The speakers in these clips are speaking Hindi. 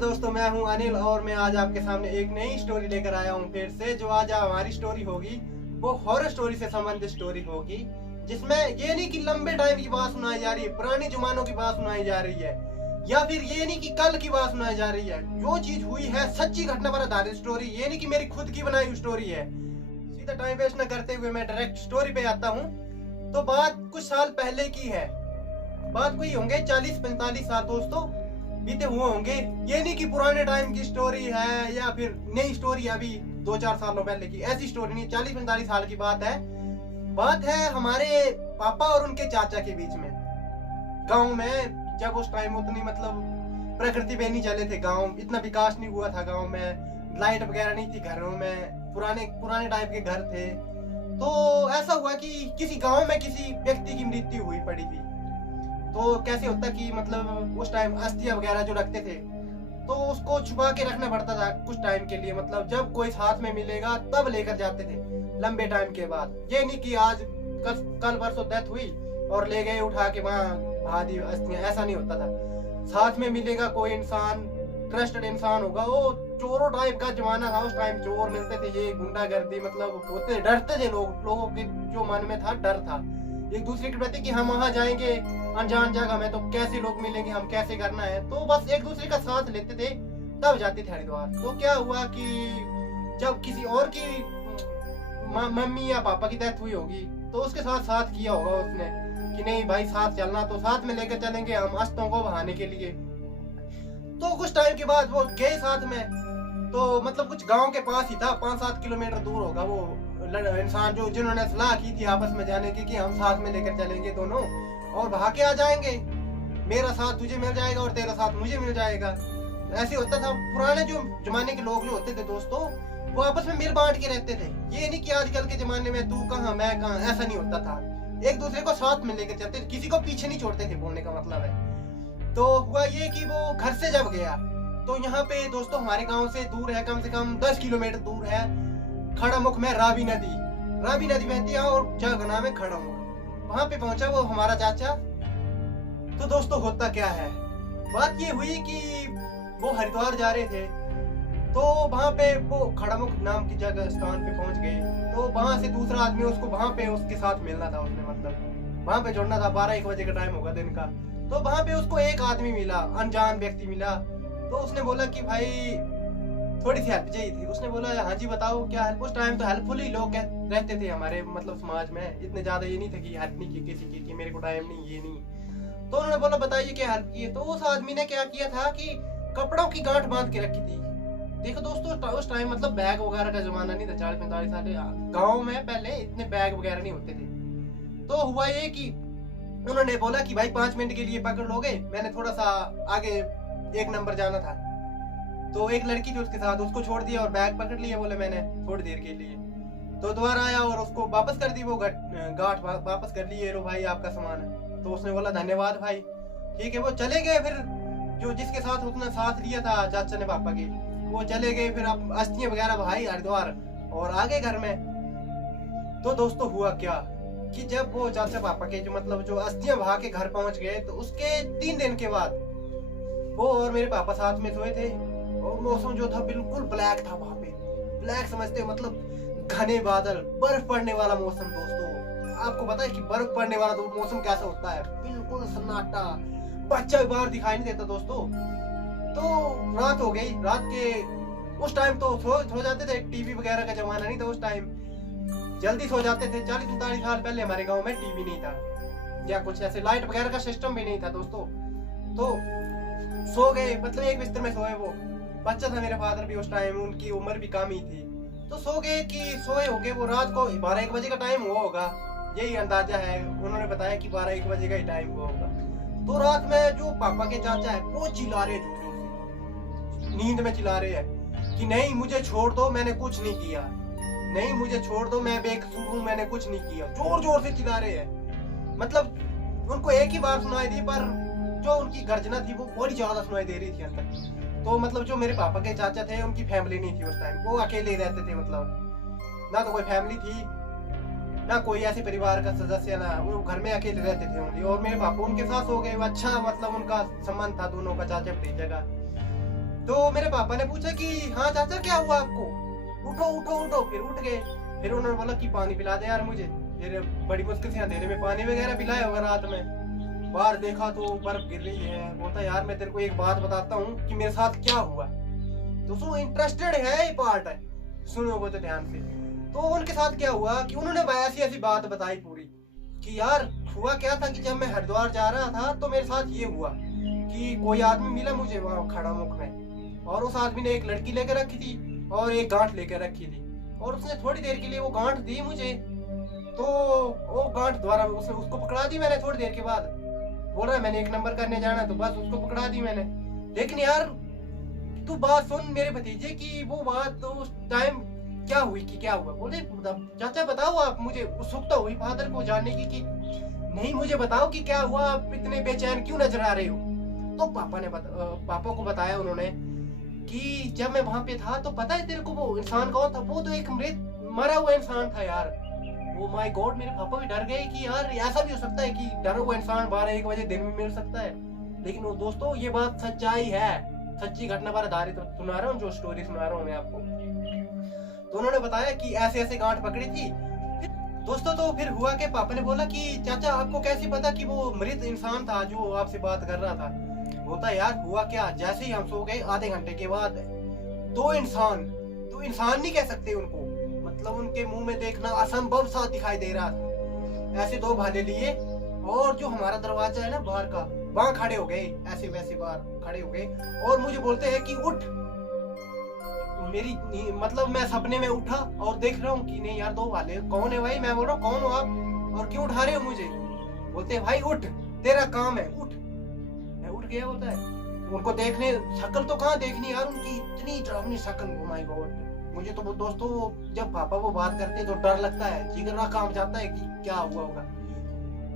दोस्तों, मैं हूं अनिल और मैं आज आपके सामने एक नई स्टोरी लेकर आया हूं फिर से। जो आज हमारी स्टोरी होगी वो हॉरर स्टोरी से संबंधित स्टोरी होगी, जिसमें ये नहीं कि लंबे टाइम की बात सुनाई जा रही है, पुराने जमानों की बात सुनाई जा रही है, या फिर ये नहीं कि कल की बात सुनाई जा रही है। जो चीज हुई है सच्ची घटना पर आधारित स्टोरी, ये नहीं कि मेरी खुद की बनाई हुई स्टोरी है। सीधा टाइम वेस्ट न करते हुए मैं डायरेक्ट स्टोरी पे आता हूँ। तो बात कुछ साल पहले की है, बात कोई होंगे 40-45 साल दोस्तों बीते हुए होंगे। ये नहीं कि पुराने टाइम की स्टोरी है या फिर नई स्टोरी अभी 2-4 सालों पहले की, ऐसी स्टोरी नहीं। 40-45 साल की बात है हमारे पापा और उनके चाचा के बीच में। गांव में जब उस टाइम उतनी मतलब प्रकृति पे नहीं चले थे, गांव इतना विकास नहीं हुआ था, गांव में लाइट वगैरह नहीं थी घरों में, पुराने टाइप के घर थे। तो ऐसा हुआ कि किसी गांव में किसी व्यक्ति की मृत्यु हुई पड़ी थी। तो कैसे होता कि मतलब उस टाइम अस्थियां वगैरह जो रखते थे तो उसको छुपा के रखना पड़ता था कुछ टाइम के लिए, मतलब जब कोई साथ में मिलेगा तब लेकर जाते थे लंबे टाइम के बाद। ये नहीं कि आज कल परसों डेथ हुई और ले गए उठा के वहां बहा दी अस्थियां, ऐसा नहीं होता था। साथ में मिलेगा कोई इंसान, ट्रस्टेड इंसान होगा। वो चोरों टाइप का जमाना था उस टाइम, चोर मिलते थे, ये गुंडागर्दी मतलब होते, डरते थे लोगों के जो मन में था डर था एक दूसरे के प्रति कि हम वहां जाएंगे अनजान जगह में तो कैसे लोग मिलेंगे, हम कैसे करना है। तो बस एक दूसरे का साथ लेते थे तब जाते थे हरिद्वार। तो क्या हुआ कि जब किसी और की मम्मी या पापा की डेथ हुई होगी तो उसके साथ किया होगा उसने कि नहीं भाई साथ चलना, तो साथ में लेकर चलेंगे हम अस्तों को बहाने के लिए। तो कुछ टाइम के बाद वो गए साथ में। तो मतलब कुछ गांव के पास ही था, 5-7 किलोमीटर दूर होगा वो इंसान जिन्होंने सलाह की थी आपस में जाने की कि हम साथ में लेकर चलेंगे दोनों और भाग के आ जाएंगे, मेरा साथ तुझे मिल जाएगा और तेरा साथ मुझे मिल जाएगा। ऐसे होता था। पुराने जो जमाने के लोग जो होते थे दोस्तों, वो आपस में मिल बांट के रहते थे। ये नहीं कि आजकल के जमाने में तू कहाँ मैं कहाँ, ऐसा नहीं होता था। एक दूसरे को साथ में लेकर चलते, किसी को पीछे नहीं छोड़ते थे, बोलने का मतलब है। तो हुआ ये कि वो घर से जब गया तो यहाँ पे दोस्तों हमारे गाँव से दूर है, कम से कम 10 किलोमीटर दूर है, खड़ामुख में रावी नदी बहती है और जगह का नाम है खड़ामुख। वहां पे पहुंचा वो हमारा चाचा। तो दोस्तों होता क्या है, बात ये हुई कि वो हरिद्वार जा रहे थे। तो वहां पे वो खड़ामुख नाम की जगह स्थान पे पहुंच गए। तो वहां से दूसरा आदमी उसको वहां पे उसके साथ मिलना था, उसने मतलब वहां पे जुड़ना था। 12-1 बजे का टाइम होगा दिन का। तो वहां पे उसको एक आदमी मिला, अनजान व्यक्ति मिला। तो उसने बोला कि भाई थोड़ी सी हेल्प चाहिए थी। उसने बोला हाँ जी बताओ क्या हेल्प। उस टाइम तो हेल्पफुल ही लोग रहते थे हमारे मतलब समाज में, इतने ज्यादा ये नहीं था कि हेल्प नहीं की किसी की कि मेरे को टाइम नहीं, ये नहीं। तो उन्होंने बोला बताइए क्या हेल्प की है। तो उस आदमी ने क्या किया था कि कपड़ों की गांठ बांध के रखी थी। देखो दोस्तों उस टाइम मतलब बैग वगैरह का जमाना नहीं था, 40-45 साल गाँव में पहले इतने बैग वगैरह नहीं होते थे। तो हुआ ये कि उन्होंने बोला कि भाई 5 मिनट के लिए पकड़ लोगे, मैंने थोड़ा सा आगे 1 नंबर जाना था। तो एक लड़की थी उसके साथ, उसको छोड़ दिया और बैग पकड़ लिया, बोले मैंने थोड़ी देर के लिए। तो दोबारा आया और उसको वापस कर दी, वो गांठ वापस कर ली, ये लो भाई आपका सामान है। तो उसने बोला धन्यवाद भाई, ठीक है। वो चले गए। फिर जो जिसके साथ उसने साथ लिया था चाचा ने पापा के, वो चले गए। फिर अब अस्थियां वगैरह बहाई हरिद्वार और आ गए घर में। तो दोस्तों हुआ क्या कि जब वो चाचा पापा के जो अस्थियां बहा के घर पहुंच गए, तो उसके 3 दिन के बाद वो और मेरे पापा साथ में सोए थे। और मौसम जो था बिल्कुल ब्लैक था, वहां पे ब्लैक समझते मतलब घने बादल, बर्फ पड़ने वाला मौसम। दोस्तों आपको पता है कि बर्फ पड़ने वाला तो मौसम कैसा होता है, बिल्कुल सन्नाटा, बच्चा बाहर दिखाई नहीं देता दोस्तों। तो रात हो गई। रात के उस टाइम तो सो जाते थे, टीवी वगैरह का जमाना नहीं था उस टाइम, जल्दी सो जाते थे। 40-45 साल पहले हमारे गाँव में टीवी नहीं था या कुछ ऐसे लाइट वगैरह का सिस्टम भी नहीं था दोस्तों। तो सो गए, मतलब एक बिस्तर में सोए। वो बच्चा था मेरे फादर भी उस टाइम, उनकी उम्र भी कम ही थी। तो सो गए कि सोए हो गए। वो रात को 12-1 बजे का टाइम हुआ होगा, यही अंदाजा है। उन्होंने बताया कि 12-1 बजे का ही टाइम हुआ होगा। तो रात में जो पापा के चाचा है वो चिल्ला रहे, जोर जोर से नींद में चिल्ला रहे हैं कि नहीं मुझे छोड़ दो, मैंने कुछ नहीं किया, नहीं मुझे छोड़ दो, मैं बेकसूर हूँ, मैंने कुछ नहीं किया। जोर जोर से चिल्ला रहे हैं। मतलब उनको एक ही बार सुनाई दी, पर जो उनकी गर्जना थी वो बड़ी ज्यादा सुनाई दे रही थी अंदर। तो मतलब जो मेरे पापा के चाचा थे उनकी फैमिली नहीं थी उस टाइम, वो अकेले रहते थे। मतलब ना तो कोई फैमिली थी ना कोई ऐसे परिवार का सदस्य, ना वो घर में अकेले रहते थे उनकी। और मेरे पापा उनके साथ हो गए। अच्छा मतलब उनका संबंध था दोनों का, चाचा भतीजे का। तो मेरे पापा ने पूछा कि हाँ चाचा क्या हुआ आपको, उठो उठो उठो। फिर उठ गए। फिर उन्होंने बोला कि पानी पिला दे यार मुझे। फिर बड़ी मुश्किल से अंधेरे में पानी वगैरह पिलाया होगा रात में। बाहर देखा तो बर्फ गिर रही है। बोलता यार मैं तेरे को एक बात बताता हूँ कि मेरे साथ क्या हुआ। दोस्तों इंटरेस्टेड है ये पार्ट है, सुनोगे तो ध्यान से। तो उनके साथ क्या हुआ कि उन्होंने ऐसी ऐसी बात बताई पूरी कि यार हुआ क्या था कि जब मैं हरिद्वार जा रहा था तो मेरे साथ ये हुआ कि कोई आदमी मिला मुझे वहां खड़ा मुख में, और उस आदमी ने एक लड़की लेकर रखी थी और एक गांठ लेकर रखी थी, और उसने थोड़ी देर के लिए वो गांठ दी मुझे। तो वो गांठ द्वारा उसने उसको पकड़ा दी मैंने। थोड़ी देर के बाद बोल रहा है मैंने 1 नंबर करने जाना, तो बस उसको पकड़ा दी मैंने। लेकिन यार तू बात सुन मेरे भतीजे की, वो बात तो उस टाइम क्या हुई कि क्या हुआ। बोले चाचा बताओ आप, मुझे उत्सुकता हुई फादर को जानने की कि नहीं मुझे बताओ कि क्या हुआ, आप इतने बेचैन क्यों नजर आ रहे हो। तो पापा को बताया उन्होंने कि जब मैं वहां पे था तो पता है तेरे को वो इंसान कौन था, वो तो एक मृत मरा हुआ इंसान था यार। वो माय गॉड, मेरे पापा भी डर गए कि यार ऐसा भी हो सकता है कि डरा हुआ इंसान 12-1 बजे दिन में मिल सकता है। लेकिन वो दोस्तों ये बात सच्चाई है, सच्ची घटना पर आधारित सुना रहा हूँ, जो स्टोरी सुना रहा हूँ मैं आपको। तो उन्होंने बताया कि ऐसे ऐसे गांठ पकड़ी थी दोस्तों। तो फिर हुआ कि पापा ने बोला कि चाचा आपको कैसे पता कि वो मृत इंसान था जो आपसे बात कर रहा था। बोलता यार हुआ क्या, जैसे ही हम सो गए आधे घंटे के बाद 2 इंसान, तो इंसान नहीं कह सकते उनको, मतलब उनके मुंह में देखना असंभव सा दिखाई दे रहा था। ऐसे 2 भाले लिए और जो हमारा दरवाजा है ना बाहर का, वहां खड़े हो गए, ऐसे वैसे बाहर खड़े हो गए और मुझे बोलते हैं कि उठ। मेरी मतलब मैं सपने में उठा और देख रहा हूँ कि नहीं यार 2 भाले। कौन है भाई, मैं बोल रहा हूँ कौन हो आप और क्यों उठा रहे हो मुझे। बोलते हैं भाई उठ, तेरा काम है उठ। मैं उठ गया। होता है उनको देखने, शक्ल तो कहाँ देखनी यार उनकी, इतनी डरावनी शक्ल। ओ माय गॉड, मुझे तो दोस्तों जब पापा वो बात करते हैं तो डर लगता है, जिगरा काम जाता है कि क्या हुआ होगा।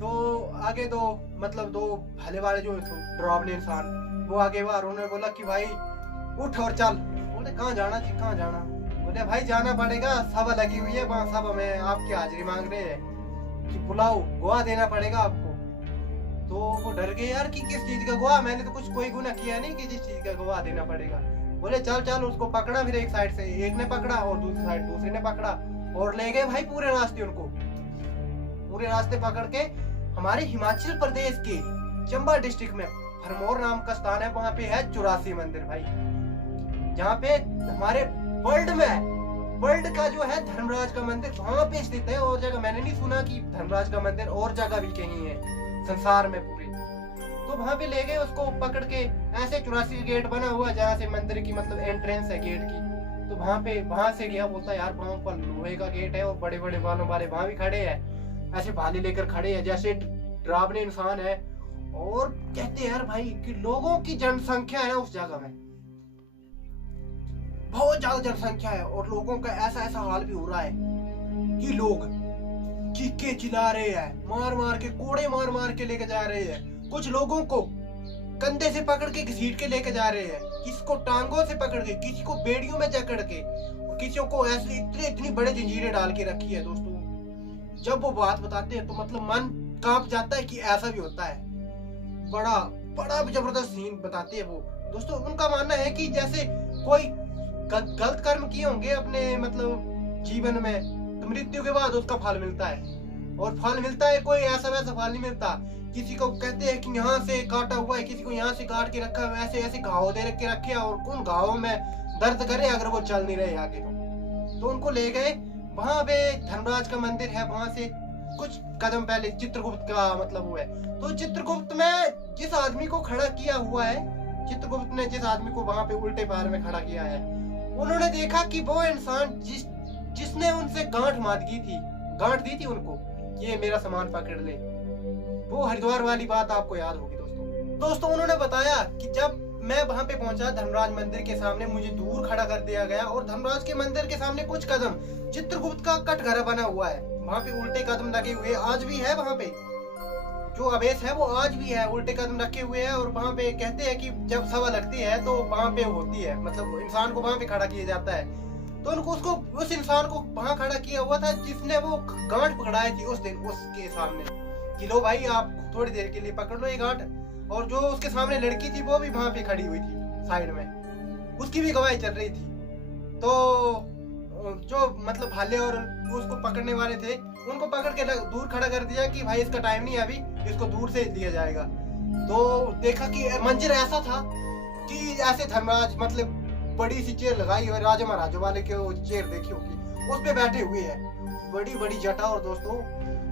तो आगे 2 मतलब 2 भले वाले जो डरावने इंसान वो आगे बाहर, उन्होंने बोला कि भाई उठ और चल। बोले कहाँ जाना जी, कहाँ जाना। बोले भाई जाना पड़ेगा, सभा लगी हुई है वहाँ, सभा में आपकी हाजिरी मांग रहे हैं कि बुलाओ, गुआ देना पड़ेगा आपको। तो वो डर गए यार कि किस चीज का गुआ, मैंने तो कुछ कोई गुनाह किया नहीं कि जिस चीज का गुआ देना पड़ेगा। बोले चल चल। उसको पकड़ा, फिर एक साइड से एक ने पकड़ा और दूसरी साइड दूसरे ने पकड़ा और ले गए भाई पूरे रास्ते। उनको पूरे रास्ते पकड़ के हमारे हिमाचल प्रदेश के चंबा डिस्ट्रिक्ट में भरमौर नाम का स्थान है, वहां पे है 84 मंदिर भाई, जहाँ पे हमारे वर्ल्ड का जो है धर्मराज का मंदिर वहां पे स्थित है। और जगह मैंने नहीं सुना कि धर्मराज का मंदिर और जगह भी कहीं है संसार में पूरी। तो वहां पे ले गए उसको पकड़ के, ऐसे 84 गेट बना हुआ जहाँ से मंदिर की मतलब एंट्रेंस है गेट की। तो वहां से गया। बोलता यार वहां पर लोहे का गेट है और बड़े बड़े बालों वाले वहां भी खड़े हैं, ऐसे भाले लेकर खड़े हैं जैसे डरावने इंसान है। और कहते हैं यार भाई कि लोगों की जनसंख्या है उस जगह में, बहुत ज्यादा जनसंख्या है, और लोगों का ऐसा ऐसा हाल भी हो रहा है कि लोग चीखे चिल्ला रहे हैं, मार मार के कोड़े मार मार के लेके जा रहे हैं। कुछ लोगों को कंधे से पकड़ के घसीट के लेके जा रहे हैं, किसी को टांगों से पकड़ के, किसी को बेड़ियों में जकड़ के, और किसी को ऐसे इतनी बड़े जंजीरें डाल के रखी है। दोस्तों जब वो बात बताते हैं तो मतलब मन कांप जाता है कि ऐसा भी होता है। बड़ा बड़ा जबरदस्त सीन बताते हैं वो। दोस्तों उनका मानना है कि जैसे कोई गलत कर्म किए होंगे अपने मतलब जीवन में, तो मृत्यु के बाद उसका फल मिलता है, और फल मिलता है कोई ऐसा वैसा फल नहीं मिलता। किसी को कहते हैं कि यहाँ से काटा हुआ है, किसी को यहाँ से काट के रखा है, ऐसे ऐसे घाव दे रखे रखे, और उन घावों में दर्द करे अगर वो चल नहीं रहे आगे। तो उनको ले गए वहां पे धर्मराज का मंदिर है, वहां से कुछ कदम पहले चित्रगुप्त का मतलब वो है। तो चित्रगुप्त में जिस आदमी को खड़ा किया हुआ है, चित्रगुप्त ने जिस आदमी को वहां पे उल्टे पैर में खड़ा किया है, उन्होंने देखा कि वो इंसान जिसने उनसे गांठ दी थी उनको, ये मेरा सामान पकड़ ले। वो हरिद्वार वाली बात आपको याद होगी दोस्तों उन्होंने बताया कि जब मैं वहां पे पहुंचा धर्मराज मंदिर के सामने, मुझे दूर खड़ा कर दिया गया, और धर्मराज के मंदिर के सामने कुछ कदम चित्रगुप्त का कटघरा बना हुआ है, वहां पे उल्टे कदम लगे हुए आज भी है। वहां पे जो अवेश है वो आज भी है, उल्टे कदम रखे हुए हैं। और वहां पे कहते हैं कि जब सभा लगती है तो वहां पे होती है, मतलब इंसान को वहां पे खड़ा किया जाता है। तो उसको उस इंसान को वहां खड़ा किया हुआ था जिसने वो गांठ पकड़ाई थी उस दिन उसके सामने, कि लो भाई आप थोड़ी देर के लिए पकड़ लो ये गांठ। और जो उसके सामने लड़की थी वो भी वहां पे खड़ी हुई थी साइड में। उसकी भी गवाही चल रही थी। तो जो मतलब भाले और उसको पकड़ने वाले थे उनको पकड़ के दूर खड़ा कर दिया कि भाई इसका टाइम नहीं है अभी, इसको दूर से लिया जाएगा। तो देखा कि मंजर ऐसा था कि ऐसे धर्मराज मतलब बड़ी सी चेयर लगाई और राजा महाराजों वाले के चेयर देखी होगी, उस पे बैठे हुए हैं, बड़ी बड़ी जटा। और दोस्तों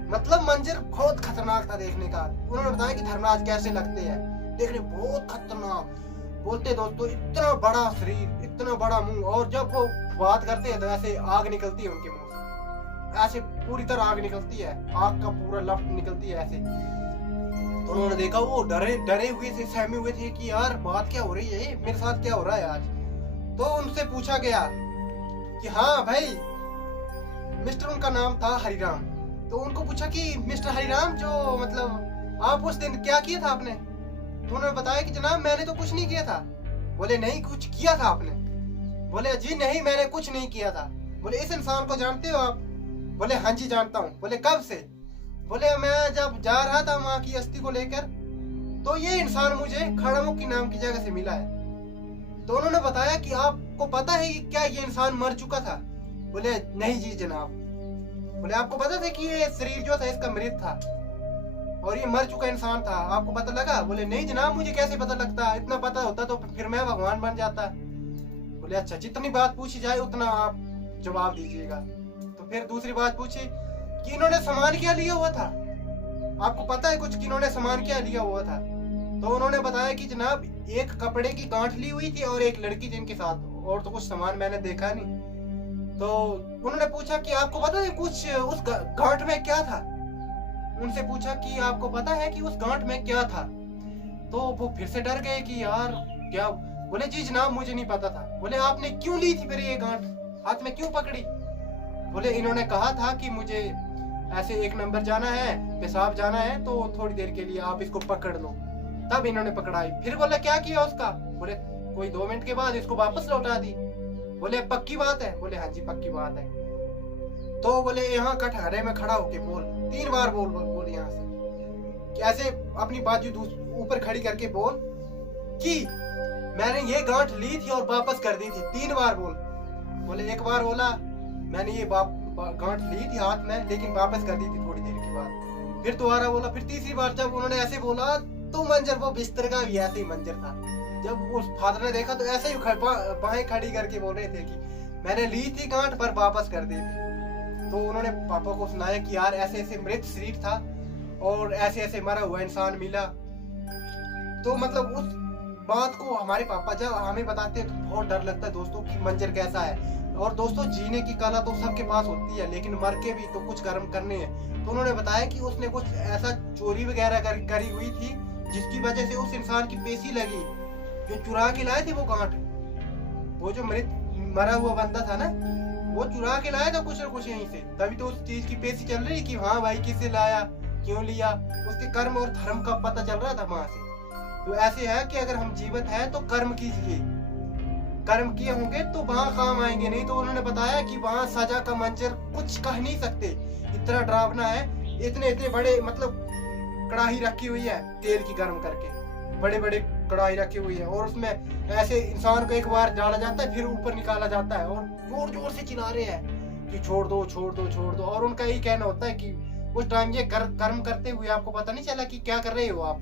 मतलब मंजर बहुत खतरनाक था देखने का। उन्होंने बताया कि धर्मराज कैसे लगते हैं, देखने बहुत खतरनाक। बोलते दोस्तों इतना बड़ा शरीर, इतना बड़ा मुंह, और जब वो बात करते हैं तो ऐसे आग निकलती है उनके मुंह से, ऐसे पूरी तरह आग निकलती है, आग का पूरा लफ्ट निकलती है ऐसे। तो उन्होंने देखा वो डरे हुए थे, सहमे हुए थे कि यार बात क्या हो रही है, मेरे साथ क्या हो रहा है आज। तो उनसे पूछा गया कि हाँ भाई, मिस्टर, उनका नाम था हरिराम। तो उनको पूछा कि मिस्टर हरिराम, जो मतलब आप उस दिन क्या किया था आपने। तो उन्होंने बताया कि जनाब मैंने तो कुछ नहीं किया था। बोले नहीं कुछ किया था आपने। बोले जी नहीं मैंने कुछ नहीं किया था। बोले इस इंसान को जानते हो आप। बोले हाँ जी जानता हूँ। बोले कब से। बोले मैं जब जा रहा था माँ की अस्थि को लेकर, तो ये इंसान मुझे खड़ामुखी नाम की जगह से मिला है। तो उन्होंने बताया कि आपको पता है कि क्या ये इंसान मर चुका था। बोले नहीं जी जनाब। बोले आपको पता था कि ये शरीर जो था इसका मृत था और ये मर चुका इंसान था, आपको पता लगा। बोले नहीं जनाब मुझे कैसे पता लगता, इतना पता होता तो फिर मैं भगवान बन जाता। बोले अच्छा जितनी बात पूछी जाए उतना आप जवाब दीजिएगा। तो फिर दूसरी बात पूछी कि इन्होंने सामान क्या लिया हुआ था, आपको पता है कुछ कि इन्होंने सामान क्या लिया हुआ था। तो उन्होंने बताया कि जनाब एक कपड़े की गांठ ली हुई थी और एक लड़की जिनके साथ, और तो कुछ सामान मैंने देखा नहीं। तो उन्होंने पूछा कि आपको पता है कुछ उस गांठ में क्या था। उनसे पूछा कि आपको पता है कि उस गांठ में क्या था। तो वो फिर से डर गए कि यार क्या। बोले जी जनाब मुझे नहीं पता था। बोले आपने क्यों ली थी फिर ये गांठ, हाथ में क्यों पकड़ी। बोले इन्होंने कहा था कि मुझे ऐसे 1 नंबर जाना है, पेशाब जाना है, तो थोड़ी देर के लिए आप इसको पकड़ लो। तब इन्होंने पकड़ाई। फिर बोले क्या किया उसका। बोले कोई 2 मिनट के बाद इसको वापस लौटा दी। बोले पक्की बात है। बोले हाँ जी पक्की बात है। तो बोले यहाँ कटहरे में खड़ा होके बोल, 3 बार बोल यहाँ से, ऐसे अपनी बाजू ऊपर खड़ी करके बोल कि मैंने ये गांठ ली थी और वापस कर दी थी। 3 बार बोल। बोले 1 बार बोला मैंने ये गांठ ली थी हाथ में लेकिन वापस कर दी थी थोड़ी देर के बाद। फिर दोबारा बोला। फिर तीसरी बार जब उन्होंने ऐसे बोला तो मंजर वो बिस्तर का भी ऐसे ही मंजर था। जब उस फादर ने देखा तो ऐसे ही बाहें खड़ी करके बोल रहे थे कि मैंने ली थी गांठ पर वापस कर दी थी। तो उन्होंने पापा को सुनाया कि यार ऐसे ऐसे मृत शरीर था और ऐसे ऐसे मरा हुआ इंसान मिला। तो मतलब उस बात को हमारे पापा जब हमें बताते हैं तो बहुत डर लगता है दोस्तों कि मंजर कैसा है। और दोस्तों जीने की कला तो सबके पास होती है लेकिन मर के भी तो कुछ कर्म करने हैं। तो उन्होंने बताया कि उसने कुछ ऐसा चोरी वगैरह करी हुई थी जिसकी वजह से उस इंसान की पेशी लगी, जो चुरा के लाए थे वो गांठ। वो जो मरा हुआ बंदा था ना, वो चुरा के लाया था कुछ न कुछ यहीं से, तभी तो उस चीज की पेशी चल रही कि हाँ भाई किससे लाया, क्यों लिया, उसके कर्म और धर्म का पता चल रहा था वहां से। तो ऐसे है कि अगर हम जीवित हैं तो कर्म कीजिए, कर्म किए होंगे तो वहां काम आएंगे, नहीं तो उन्होंने बताया कि वहां सजा का मंजर कुछ कह नहीं सकते, इतना डरावना है। इतने इतने बड़े मतलब कढ़ाई रखी हुई है तेल की गर्म करके, बड़े बड़े कढ़ाई रखी हुई है और उसमें ऐसे इंसान को एक बार डाला जाता है फिर ऊपर निकाला जाता है और जोर जोर से चिल्ला रहे हैं कि छोड़ दो छोड़ दो छोड़ दो। और उनका यही कहना होता है कि उस टाइम ये कर्म करते हुए आपको पता नहीं चला कि क्या कर रहे हो आप।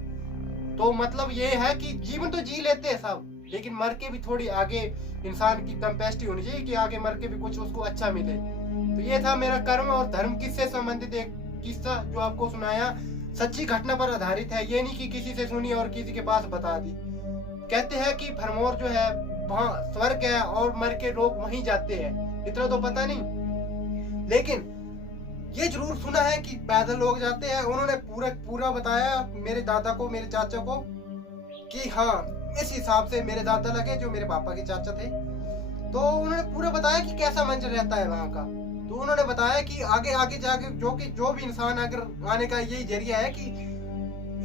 तो मतलब ये है कि जीवन तो जी लेते हैं सब, लेकिन मर के भी थोड़ी आगे इंसान की कैपेसिटी होनी चाहिए कि आगे मर के भी कुछ उसको अच्छा मिले। तो ये था मेरा कर्म और धर्म किससे संबंधित एक किस्सा जो आपको सुनाया, सच्ची घटना पर आधारित है, ये नहीं कि किसी से सुनी और किसी के पास बता दी। कहते हैं कि भरमौर जो है वहाँ स्वर्ग है और मर के लोग वहीं जाते हैं, इतना तो पता नहीं, लेकिन ये जरूर सुना है कि पैदल लोग जाते हैं। उन्होंने पूरा बताया मेरे दादा को, मेरे चाचा को, कि हाँ इस हिसाब से मेरे दादा लगे जो मेरे पापा के चाचा थे। तो उन्होंने पूरा बताया कि कैसा मंजर रहता है वहाँ का। तो उन्होंने बताया कि आगे आगे जाके जो भी इंसान अगर आने का यही जरिया है कि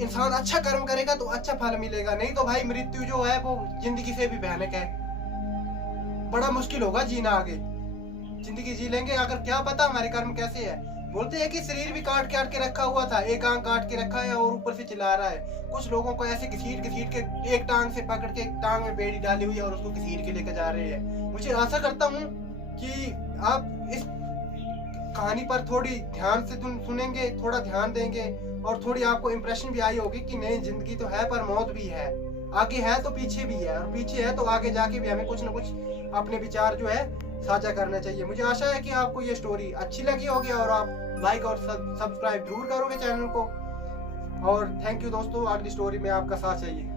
इंसान अच्छा कर्म करेगा तो अच्छा फल मिलेगा, नहीं तो भाई मृत्यु जो है वो जिंदगी से भी भयानक है, बड़ा मुश्किल होगा जीना। आगे जिंदगी जी लेंगे अगर क्या पता हमारे कर्म कैसे है, बोलते हैं कि शरीर भी काट के रखा हुआ था, एक आंख काट के रखा है और ऊपर से चिल्ला रहा है। कुछ लोगों को ऐसे घसीट के एक टांग से पकड़ के टांग में बेड़ी डाली हुई है और उसको घसीट के लेकर जा रहे हैं। मुझे आशा करता हूँ कि आप इस कहानी पर थोड़ी ध्यान से सुनेंगे, थोड़ा ध्यान देंगे और थोड़ी आपको इम्प्रेशन भी आई होगी कि नहीं, जिंदगी तो है पर मौत भी है, आगे है तो पीछे भी है, और पीछे है तो आगे जाके भी हमें कुछ ना कुछ अपने विचार जो है साझा करना चाहिए। मुझे आशा है कि आपको ये स्टोरी अच्छी लगी होगी और आप लाइक और सब्सक्राइब जरूर करोगे चैनल को। और थैंक यू दोस्तों, अगली स्टोरी में आपका साथ चाहिए।